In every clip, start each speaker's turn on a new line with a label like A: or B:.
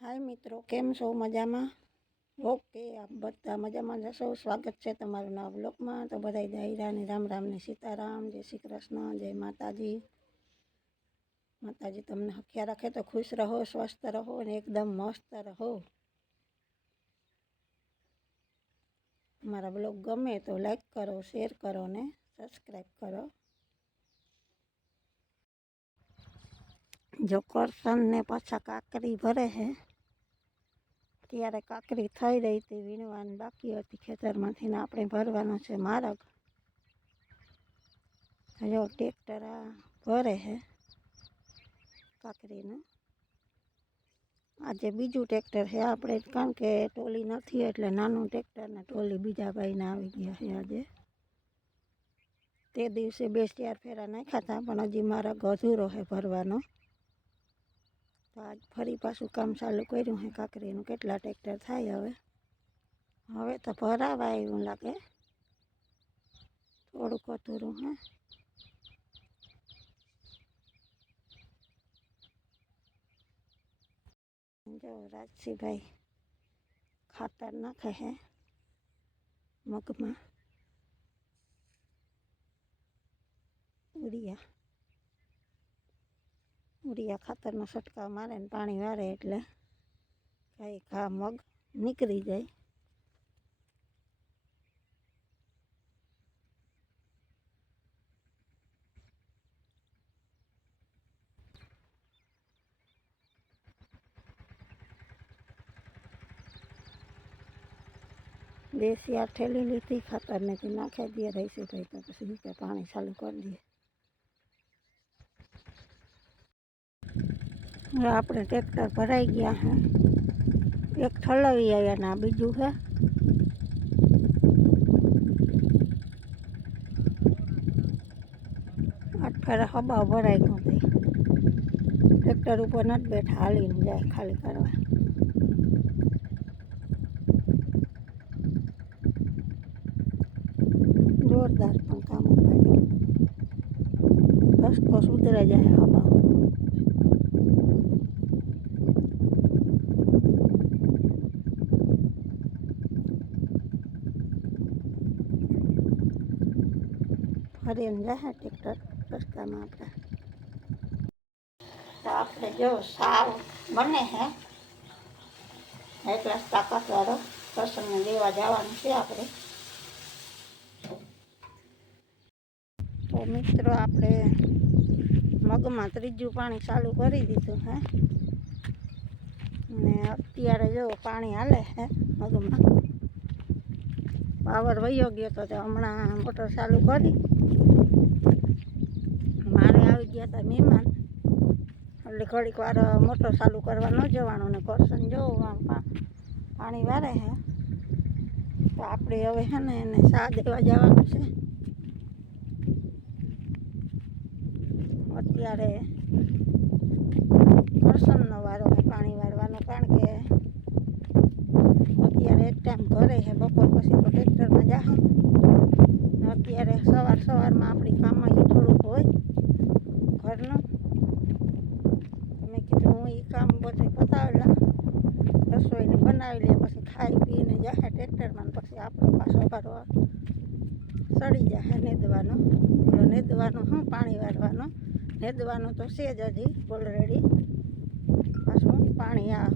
A: હાય મિત્રો, કેમ છો? મજામાં? ઓકે, આપ બધા મજામાં જશો સ્વાગત છે તમારું નવા બ્લોગમાં તો બધા દાયરાને રામ રામ ને સીતારામ. જય શ્રી કૃષ્ણ, જય માતાજી. માતાજી તમને હખ્યા રાખે તો ખુશ રહો, સ્વસ્થ રહો અને એકદમ મસ્ત રહો. મારા બ્લોગ ગમે તો લાઈક કરો, શેર કરો ને સબસ્ક્રાઈબ કરો. જો કરસન ને પાછા કાકરી ભરે છે. ત્યારે કાકરી થઈ રહી હતી, વીણવાની બાકી હતી ખેતરમાંથી ને આપણે ભરવાનો છે મારગ. જો ટ્રેક્ટર આ ભરે છે કાકરીનું. આજે બીજું ટ્રેક્ટર છે, આપણે કારણ કે ટોલી નથી એટલે નાનું ટ્રેક્ટર ને ટોલી બીજા ભાઈને આવી ગયા છે આજે. તે દિવસે બે ચાર ફેરા નાખ્યા હતા, પણ હજી મારા ગધુરો છે ભરવાનો. તો આજ ફરી પાછું કામ ચાલુ કર્યું છે કાકરીનું. કેટલા ટ્રેક્ટર થાય હવે? હવે તો ભરાવા એવું લાગે. થોડુંક અધૂરું હે. જો રાજસીભાઈ ખાતર નાખે છે મગમાં. ઉડિયા. ઉડિયા ખાતરનો છંટકાવ મારે ને પાણી વારે એટલે કાંઈ ઘા મગ નીકળી જાય. દેશી આ ઠેલી લીધી ખાતર નથી નાખી દે રહીશે ભાઈ તો પછી કે પાણી ચાલુ કરી દઈએ હવે આપણે ટ્રેક્ટર ભરાઈ ગયા હે. એક ઠલવી આવ્યા ના બીજું છે આઠ ફેરા હબાવ ભરાઈ ગયું તે. ટ્રેક્ટર ઉપર નથી બેઠા, હાલીને જાય ખાલી કરવા. જોરદાર પણ કામ ઉપાડ્યું. રસ્તો સુધરે જાય હબાવ. ફરીને જાય ટ્રેક્ટર રસ્તામાં આપણે. આપણે જો સાવ બને હે. એક રસ્તા કસવાળો પ્રસંગને લેવા જવાનું છે આપણે. તો મિત્રો આપણે મગમાં ત્રીજું પાણી ચાલુ કરી દીધું હે. ને અત્યારે જો પાણી હાલે છે મગમાં. પાવર વયો ગયો તો હમણાં મોટર ચાલુ કરી. ગયા હતા મહેમાન. એટલે ઘડીક વાર મોટર ચાલુ કરવા ન જવાનું ને કરશન જોવું પાણી વારે છે તો આપણે હવે હે ને એને સા દેવા જવાનું છે. અત્યારે કરશનનો વારો છે પાણી વાળવાનો કારણ કે અત્યારે એક ટાઈમ ઘરે છે બપોર પછી તો ટ્રેક્ટરમાં જાહે ને અત્યારે સવાર સવારમાં આપણી કામમાં એ થોડુંક હોય ઘરનું તો મેં કીધું હું એ કામ બધું પતાવી લઉં રસોઈને બનાવી લે પછી ખાઈ પીને જાહે ટ્રેક્ટરમાં ને પછી આપણો સડી જાય નેદવાનો. બોલો, નેદવાનો હું? પાણી વાળવાનો. નેદવાનું તો છે જ હજી ઓલરેડી પાછું પાણી આ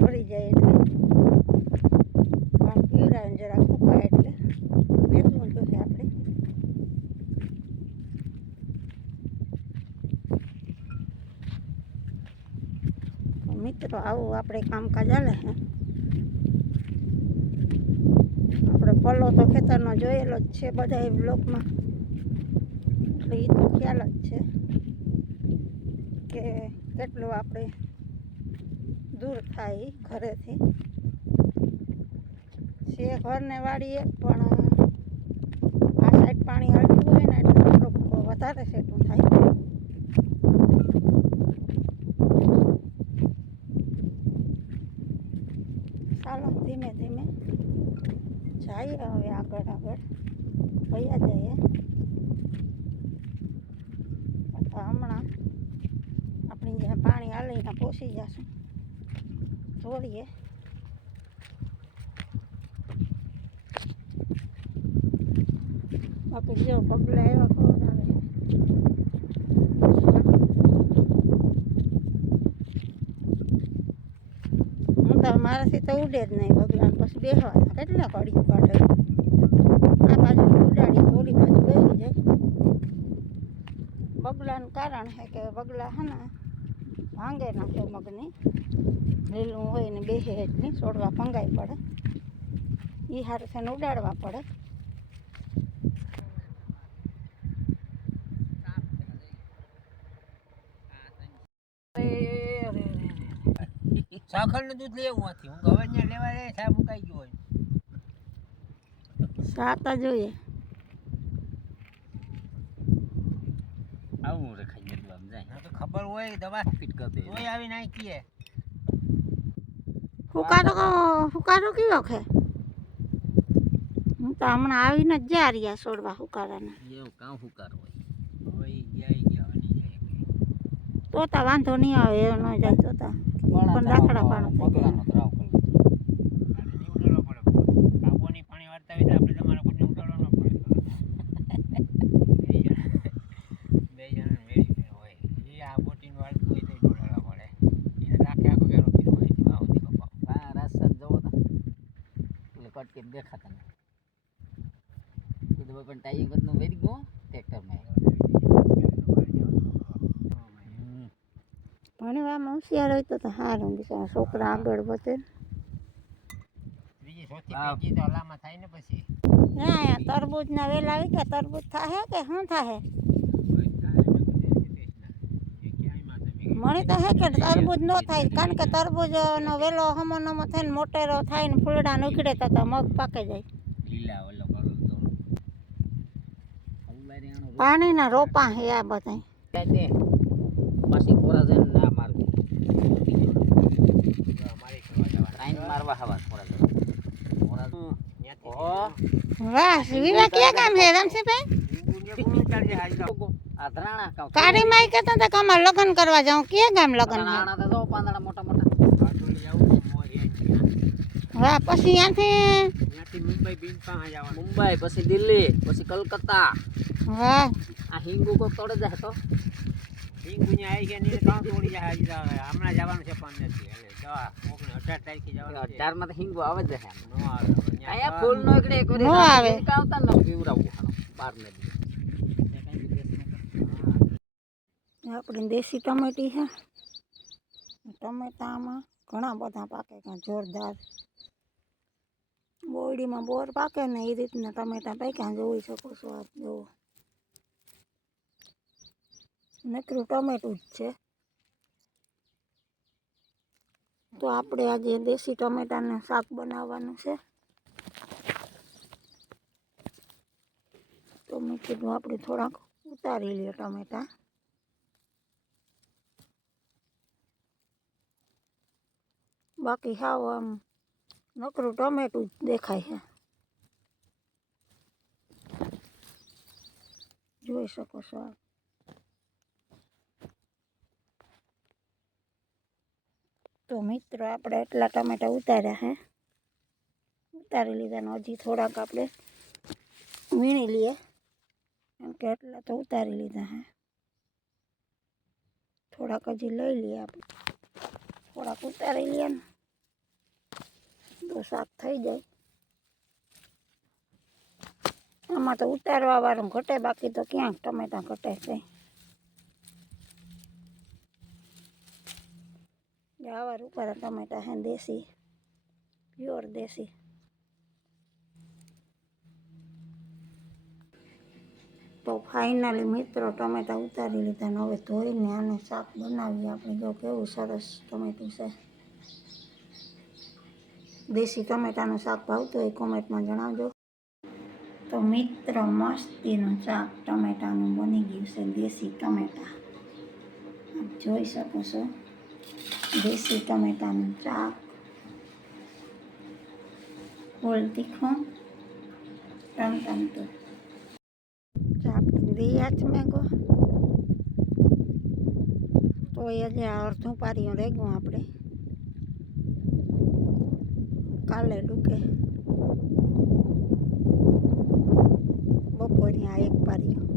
A: પડી જાય એટલે. પાણી પીવડાવે ને જરા ફૂકાય એટલે. નેદવું તો છે આપણે મિત્રો, આવું આપણે કામકાજ હાલે છે આપણે પલ્લો તો ખેતરનો જોયેલો જ છે બધા બ્લોકમાં એટલે એ તો ખ્યાલ જ છે કે કેટલું આપણે દૂર થાય ઘરેથી. છે ઘરને વાળીએ પણ આ સાઈડ પાણી હળતું હોય ને એટલે થોડુંક વધારે સેટું થાય ચાલો ધીમે ધીમે જઈએ હવે આગળ આગળ વયા જઈએ ત્યાં પહોંચી જશું જોઈએ બાકી જો પગલા એવા ખબર આવે હું તો મારાથી તો ઉડે જ નહીં બગલાને પછી બેસવા કેટલા કડી કાઢે આ બાજુ ઉડાડી થોડી બાજુ બેસી જાય બગલાનું કારણ છે કે બગલા હે ને ભાંગે નાખે મગની. લીલું હોય ને બેસે જ છોડવા ફંગાઈ પડે. એ હારે થઈને ઉડાડવા પડે.
B: સાખર દૂધ લેવું નથી હું ગવર્નર લેવા જાય સાહેબ મુકાઈ ગયો હોય.
A: સાતા જોઈએ
C: આવું રખાઈ ગયેલું આમ જાય
B: ના તો ખબર હોય દવા
C: ફિટ કરી દે.
B: તોય આવી નાખીએ.
A: હુકારો હુકારો કેવો છે હું તો હમણાં આવીને જ જા રહ્યા છોડવા હુકારાના
C: એવું કામ ફુકાર હોય?
B: હોય જાય ગયા નહીં જાય
A: તો તો વાંધો નહીં આવે એવો ન જાય તો તો. પણ રાખડા પાણો
C: બગલાનો ત્રાવ કરી
B: આને નહીં ઉડાડવા પડે કાબોની પાણી વાળતા હોય તો આપણે તમારે કોઈને ઉડાડવા ન પડે બે જણા બે જણા મેળી હોય એ આ બોટીને વાળતું હોય તો ઉડાડવા પડે એને તો આખે આખો ઘેરો ફીરવો હોયથી વાવથી કપાવ
C: હા રાસ્તા જોવો તો એટલે કટકે દેખાતા નહીં. તો પણ ટાઈમ બધું વધી ગયો ટ્રેક્ટરમાં.
A: ભણવામાં હોશિયાર હોય તો તો સારું બિચારા છોકરા આગળ વધે
B: બીજી સોથી
C: હા.
B: પેજી તો થાય ને પછી.
A: ના તરબૂચના વેલા આવી ગયા તરબૂજ થાય કે શું થાહે? મને તો હે કે તરબૂજ ન થાય કારણ કે તરબૂજનો વેલો હમો નમો થઈને મોટેરો થાય ને ફૂલડા નીકળે તો તો મગ પાકે જાય.
C: લીલા ઓલો કરો તો હલવારીયાનો
A: પાણીના રોપા હે આ બધા.
C: પાછી કોરા જઈને ના મારતી. ટ્રાઈન મારવા હવા કોરા જઈને કોરા
A: વાહ વિવા કે કામ હે
C: કામ
A: કાળી માઈ કહેતા હતા કે અમારે લગ્ન કરવા જાઉં. ક્યાં ગામ લગ્ન હે
C: ધરાણા તો જો પાંદડા મોટા મોટા.
A: વાહ પછી ત્યાંથી
C: મુંબઈ પછી દિલ્હી પછી કલકત્તા.
A: વાહ
C: આ હિંગુ કોક તોડે જાય તો.
B: હમણાં જવાનું છે પંદરથી. એટલે દવા અઢાર તારીખે જવાનું છે.
C: અઢારમાં તો હિંગુ આવે જ છે
B: નો આવે.
C: અહીંયા ફૂલ નો એકડે એક
A: નો આવે.
C: આવતા ને પીવડાવવું હાલો. બાર ને દી
A: આપણી દેશી ટમેટી છે. ટમેટામાં ઘણા બધા પાકે કાં જોરદાર. બોરડીમાં બોર પાકે ને એ રીતના ટમેટા પાક્યા જોઈ શકો છો આપ, જુઓ. નકરું ટમેટું જ છે. તો આપણે આજે દેશી ટમેટાનું શાક બનાવવાનું છે. તો મેં કીધું આપણે થોડાક ઉતારી લઈએ ટમેટા. બાકી હાવ આમ નકરું ટમેટું જ દેખાય છે જોઈ શકો છો આપ તો મિત્રો આપણે એટલા ટમેટા ઉતાર્યા હે ઉતારી લીધા ને હજી થોડાક આપણે વીણી લઈએ કેમ કે એટલા તો ઉતારી લીધા હે થોડાક હજી લઈ લઈએ આપણે ઉતારી લે તો શાક થઈ જાય. આમાં તો ઉતારવા વાળું ઘટે, બાકી તો ક્યાંક ટમેટા ઘટે છે. આવા રૂપારા ટમેટા હે દેશી પ્યોર દેશી. તો ફાઇનલી મિત્રો ટમેટા ઉતારી લીધા ને હવે ધોઈને આને શાક બનાવીએ. આપણે જો કેવું સરસ ટમેટું છે. દેશી ટમેટાનું શાક ભાવતું હોય કોમેન્ટમાં જણાવજો. તો મિત્ર મસ્તીનું શાક ટમેટાનું બની ગયું છે દેશી ટમેટા. આપ જોઈ શકો છો. દેશી ટમેટાનું શાક. ફૂલ તીખું. ટમટમતું દિયા મેગો. તો એ જે અડધું પારીઓ રહી આપણે કાલે ડૂકે. બપોરે આ એક પારિયું.